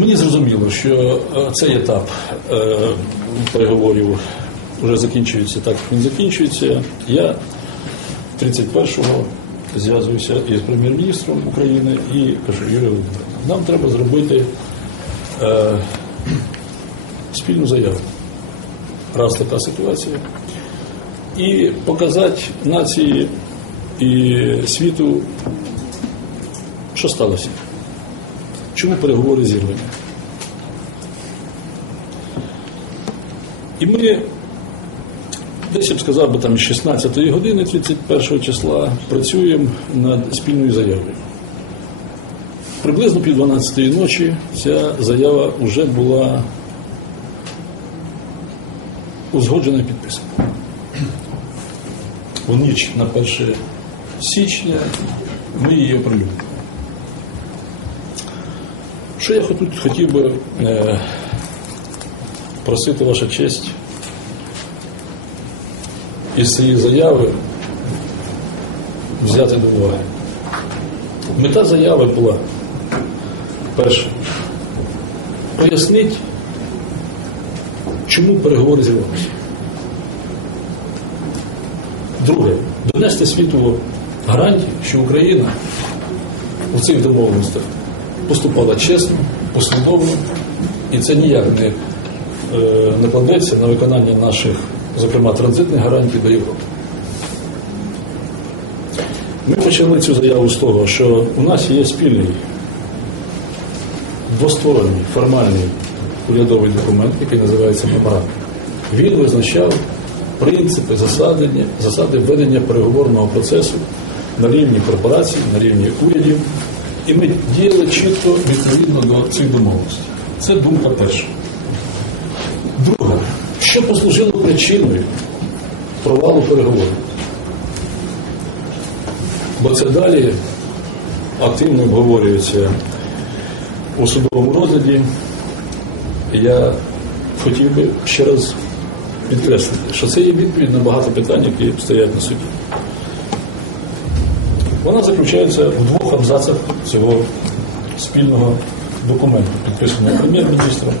Мені зрозуміло, що е, цей етап е, переговорів вже закінчується так, як він закінчується. Я 31-го зв'язуюся із прем'єр-міністром України і кажу, Юрій Володимирович, нам треба зробити е, спільну заяву. Раз така ситуація. І показати нації і світу, що сталося. Чому переговори зірвані? І ми, десь я б сказав, би там з 16 години 31 числа працюємо над спільною заявою. Приблизно пів 12-ї ночі ця заява вже була узгоджена і підписана. У ніч на 1 січня ми її оприлюднили. Що я тут хотів би е, просити ваша честь із цієї заяви взяти до уваги. Мета заяви була перше пояснити, чому переговори зірвалися. Друге, донести світу гарантії, що Україна у цих домовленостях поступала чесно, послідовно, і це ніяк не е, накладеться на виконання наших, зокрема, транзитних гарантій до Європи. Ми почали цю заяву з того, що у нас є спільний двосторонній формальний урядовий документ, який називається меморандум. Він визначав принципи, засади, засади ведення переговорного процесу на рівні корпорацій, на рівні урядів. І ми діяли чітко відповідно до цих домовленостей. Це думка перша. Друга, що послужило причиною провалу переговорів? Бо це далі активно обговорюється у судовому розгляді. Я хотів би ще раз підкреслити, що це є відповідь на багато питань, які стоять на суді. Вона заключається в двох абзацах цього спільного документу, підписаного прем'єр-міністром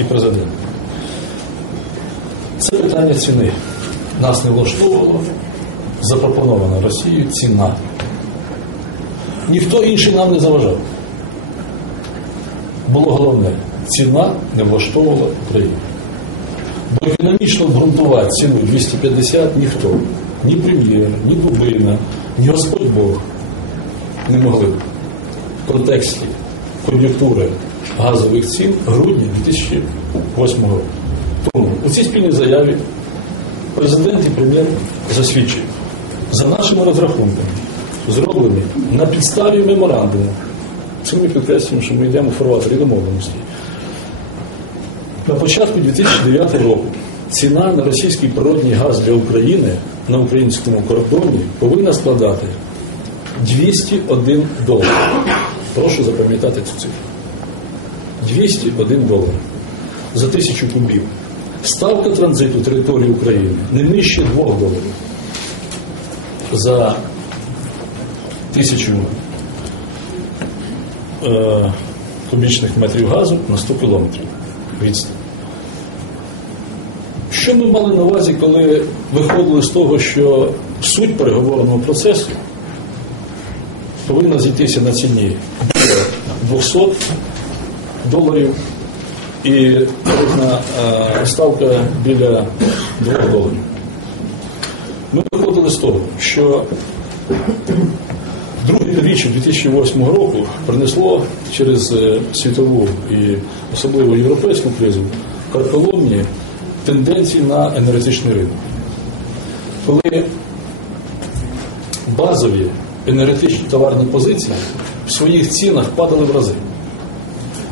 і президентом. Це питання ціни. Нас не влаштовувала запропонована Росією ціна. Ніхто інший нам не заважав. Було головне, ціна не влаштовувала Україну. Бо економічно обґрунтувати ціну 250 ніхто, ні прем'єр, ні Дубина, ні Господь Бог не могли в контексті кон'юнктури газових цін грудня 2008 року. Тому у цій спільній заяві президент і прем'єр засвідчують, за нашими розрахунками, зроблені на підставі меморандуму. Це ми підкреслюємо, що ми йдемо в фарватері домовленості. На початку 2009 року ціна на російський природний газ для України на українському кордоні повинна складати 201 долар. Прошу запам'ятати цю цифру. 201 долар за тисячу кубів. Ставка транзиту території України не нижче 2 доларів за тисячу е, кубічних метрів газу на 100 кілометрів відстань. Що ми мали на увазі, коли виходили з того, що суть переговорного процесу повинна зійтися на ціні 200 доларів і тарифна е, ставка біля 2 доларів. Ми виходили з того, що друге півріччя 2008 року принесло через е, світову і особливо європейську кризу карколомні тенденції на енергетичний ринок. Коли базові енергетичні товарні позиції в своїх цінах падали в рази.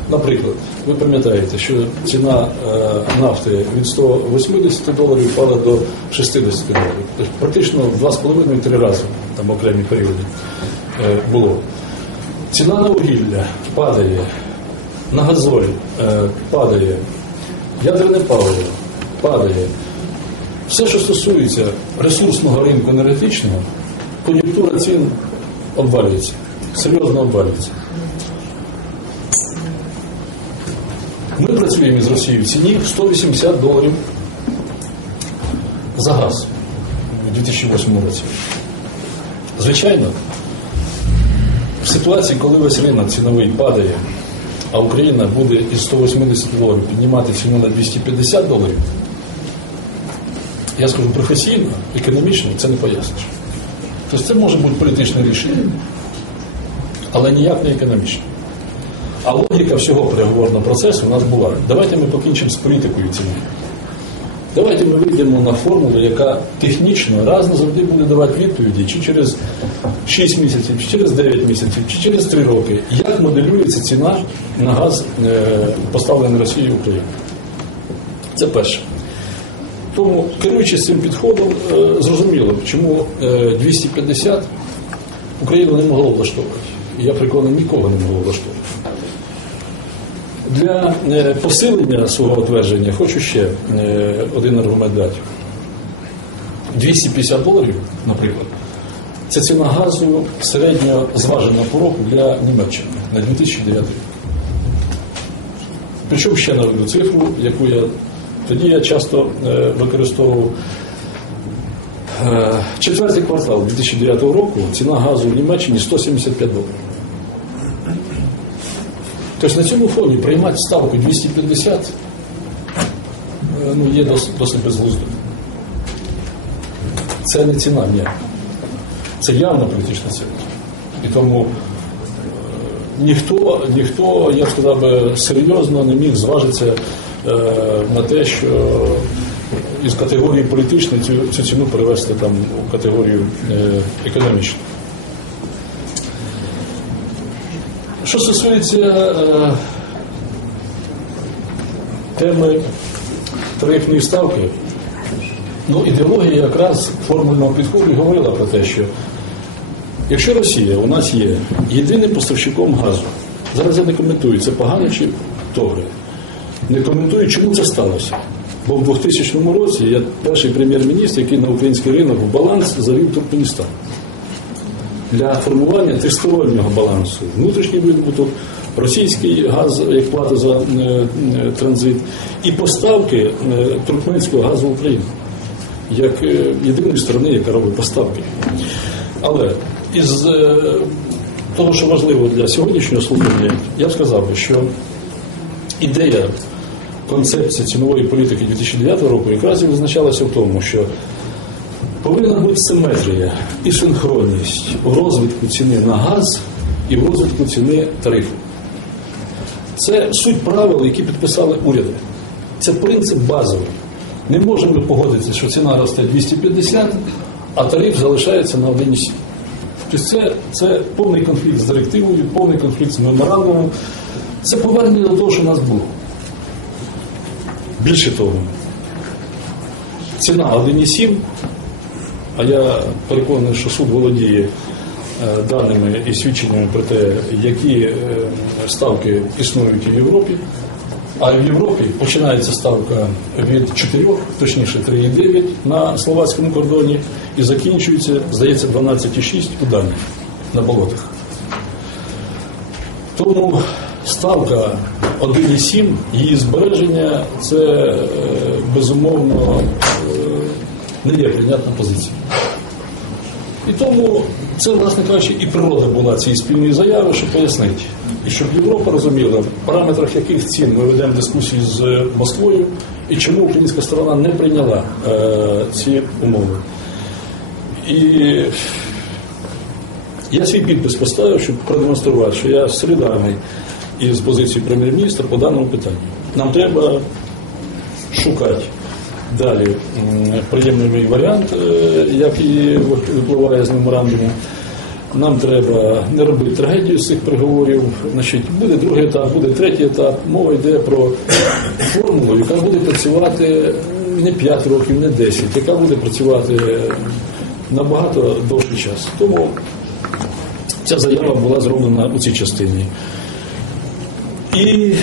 Наприклад, ви пам'ятаєте, що ціна е, нафти від 180 доларів впала до 60 доларів. Тобто практично в 2,5-3 рази там окремі періоди е, було. Ціна на вугілля падає, на газоль е, падає, ядерне паливо падає. Все, що стосується ресурсного ринку енергетичного, кон'юнктура цін обвалюється, серйозно обвалюється. Ми працюємо з Росією в ціні 180 доларів за газ у 2008 році. Звичайно, в ситуації, коли весь ринок ціновий падає, а Україна буде із 180 доларів піднімати ціну на 250 доларів, я скажу професійно, економічно це не поясниш. Тобто це може бути політичне рішення, але ніяк не економічне. А логіка всього переговорного процесу у нас була. Давайте ми покінчимо з політикою ціни. Давайте ми вийдемо на формулу, яка технічно раз назавжди буде давати відповіді, чи через 6 місяців, чи через 9 місяців, чи через 3 роки, як моделюється ціна на газ, е, поставлений Росією в Україну. Це перше. Тому, керуючись цим підходом, е, зрозуміло, чому е, 250 Україну не могло влаштовувати. Я переконаний, нікого не могло влаштовувати. Для е, посилення свого твердження хочу ще е, один аргумент дати. 250 доларів, наприклад, це ціна газу середньо зважена по року для Німеччини на 2009 рік. Причому ще наведу цифру, яку я тоді я часто е, використовував. Четвертий квартал 2009 року ціна газу в Німеччині 175 доларів. Тобто на цьому фоні приймати ставку 250 е, ну, є досить, досить безглуздо. Це не ціна, ні. Це явна політична ціна. І тому е, ніхто, ніхто, я б сказав серйозно не міг зважитися е, на те, що із категорії політичної цю, цю ціну перевести там, у категорію економічну. Що стосується е, теми тарифної ставки, ну ідеологія якраз формульного підходу говорила про те, що якщо Росія у нас є єдиним поставщиком газу, зараз я не коментую, це погано чи добре, не коментую, чому це сталося. Бо в 2000 році я перший прем'єр-міністр, який на український ринок в баланс завів Туркменістан для формування тристороннього балансу. Внутрішній видобуток, російський газ як плата за е, е, транзит і поставки е, туркменського газу в Україну як єдиної сторони, яка робить поставки. Але із того, що важливо для сьогоднішнього слухання, я б сказав що ідея концепції цінової політики 2009 року якраз і визначалася в тому, що Повинна бути симетрія і синхронність в розвитку ціни на газ і в розвитку ціни тарифу. Це суть правил, які підписали уряди. Це принцип базовий. Не можемо погодитися, що ціна росте 250, а тариф залишається на 1,7. Тобто це, це повний конфлікт з директивою, повний конфлікт з меморандумом. Це повернення до того, що в нас було. Більше того, ціна 1,7 а я переконаний, що суд володіє е, даними і свідченнями про те, які е, ставки існують в Європі. А в Європі починається ставка від 4, точніше 3,9 на словацькому кордоні і закінчується, здається, 12,6 у Данії на болотах. Тому ставка 1,7, її збереження це е, безумовно не є прийнятна позиція. І тому це, власне кажучи, і природа була цієї спільної заяви, щоб пояснити. І щоб Європа розуміла, в параметрах яких цін ми ведемо дискусії з Москвою і чому українська сторона не прийняла е, ці умови. І я свій підпис поставив, щоб продемонструвати, що я солідарний із позицією прем'єр-міністра по даному питанню. Нам треба шукати далі приємний варіант, е, як і випливає з меморандуму. Нам треба не робити трагедію з цих переговорів. Значить, буде другий етап, буде третій етап. Мова йде про формулу, яка буде працювати не 5 років, не 10, яка буде працювати набагато довший час. Тому ця заява була зроблена у цій частині. І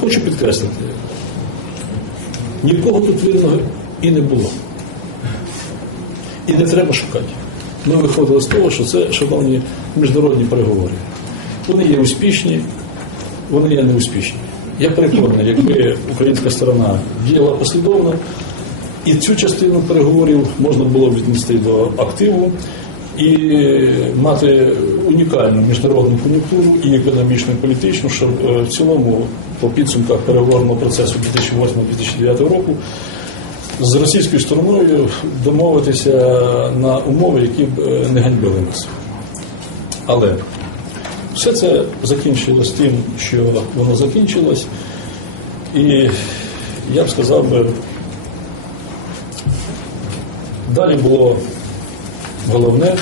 хочу підкреслити, нікого тут винного і не було. І не треба шукати. Ми виходили з того, що це, шановні, міжнародні переговори. Вони є успішні, вони є неуспішні. Я переконаний, якби українська сторона діяла послідовно, і цю частину переговорів можна було віднести до активу і мати унікальну міжнародну кон'юнктуру і економічну, і політичну, щоб е, в цілому по підсумках переговорного процесу 2008-2009 року з російською стороною домовитися на умови, які б е, не ганьбили нас. Але все це закінчилось тим, що воно закінчилось, і я б сказав би, далі було головне,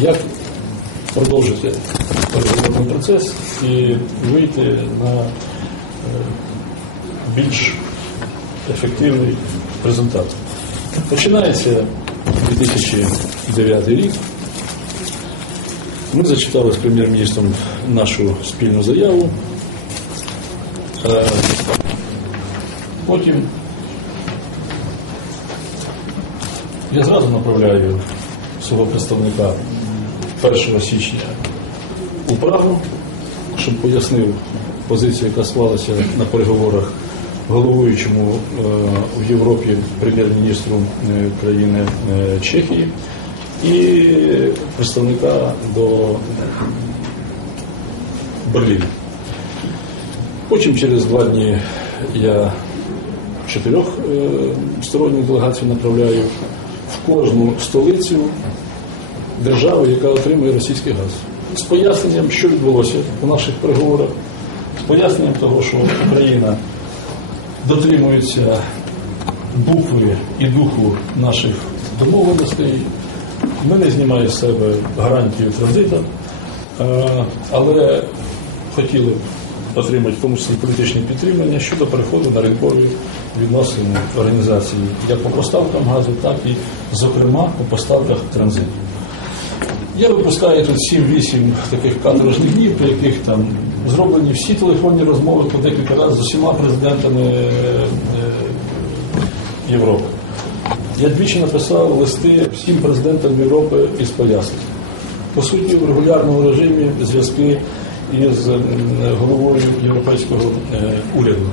як продовжити переговорний процес і вийти на е, більш ефективний результат. Починається 2009 рік. Ми зачитали з прем'єр-міністром нашу спільну заяву. Е, Потім я зразу направляю свого представника 1 січня у Прагу, щоб пояснив позицію, яка склалася на переговорах головуючому е, в Європі прем'єр-міністру е, країни е, Чехії і представника до Берліна. Потім через два дні я чотирьох сторонніх делегацій направляю в кожну столицю держави, яка отримує російський газ. З поясненням, що відбулося у наших переговорах, з поясненням того, що Україна дотримується букви і духу наших домовленостей. Ми не знімаємо з себе гарантію транзиту, е, але хотіли б отримати в тому числі політичне підтримання щодо переходу на ринкові відносини організації як по поставкам газу, так і, зокрема, по поставках транзиту. Я випускаю тут 7-8 таких каторжних днів, при яких там зроблені всі телефонні розмови по декілька разів з усіма президентами е, е, Європи. Я двічі написав листи всім президентам Європи із поясненням. По суті, в регулярному режимі зв'язки із головою європейського е, уряду.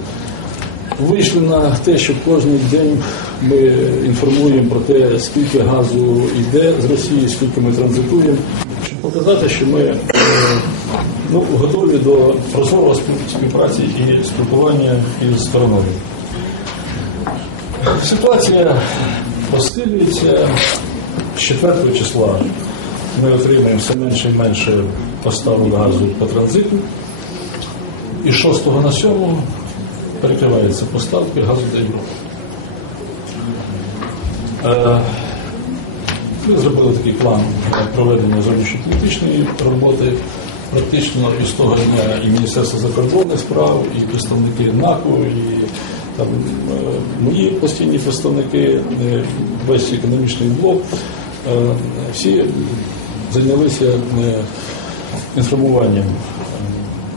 Вийшли на те, що кожен день ми інформуємо про те, скільки газу йде з Росії, скільки ми транзитуємо, щоб показати, що ми е, ну, готові до прозорого співпраці і спілкування із стороною. Ситуація посилюється з 4 числа. Ми отримуємо все менше і менше поставок газу по транзиту. І 6 на 7 перекриваються поставки газу до Європи. Ми зробили такий план проведення зовнішньополітичної роботи. Практично із того дня і Міністерство закордонних справ, і представники НАКУ, і там е, мої постійні представники, е, весь економічний блок, е, всі зайнялися інформуванням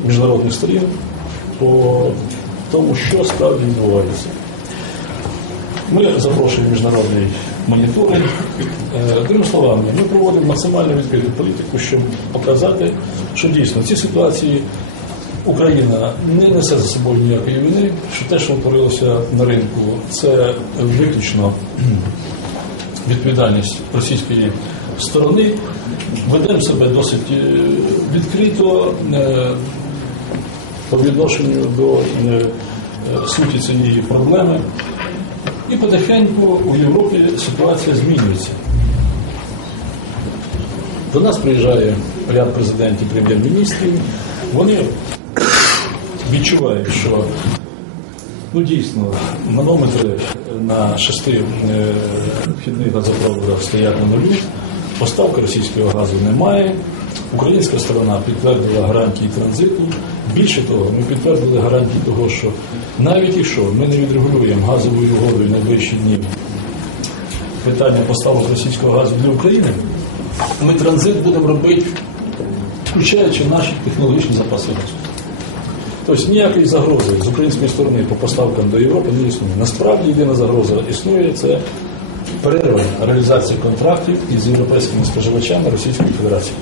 міжнародних сторін по тому, що справді відбувається. Ми запрошуємо міжнародний моніторинг. Е, Другими словами, ми проводимо максимально відкриту політику, щоб показати, що дійсно в цій ситуації Україна не несе за собою ніякої вини, що те, що утворилося на ринку, це виключно відповідальність російської сторони. Ведемо себе досить е, відкрито е, по відношенню до е, суті цієї проблеми. І потихеньку у Європі ситуація змінюється. До нас приїжджає ряд президентів, прем'єр-міністрів. Вони відчувають, що ну, дійсно манометри на шести е, вхідних газопроводах стоять на нулі, поставки російського газу немає. Українська сторона підтвердила гарантії транзиту. Більше того, ми підтвердили гарантії того, що навіть якщо ми не відрегулюємо газовою угодою найближчі дні питання поставок російського газу для України, ми транзит будемо робити, включаючи наші технологічні запаси газу. Тобто ніякої загрози з української сторони по поставкам до Європи не існує. Насправді єдина загроза існує це перерва реалізації контрактів із європейськими споживачами Російської Федерації.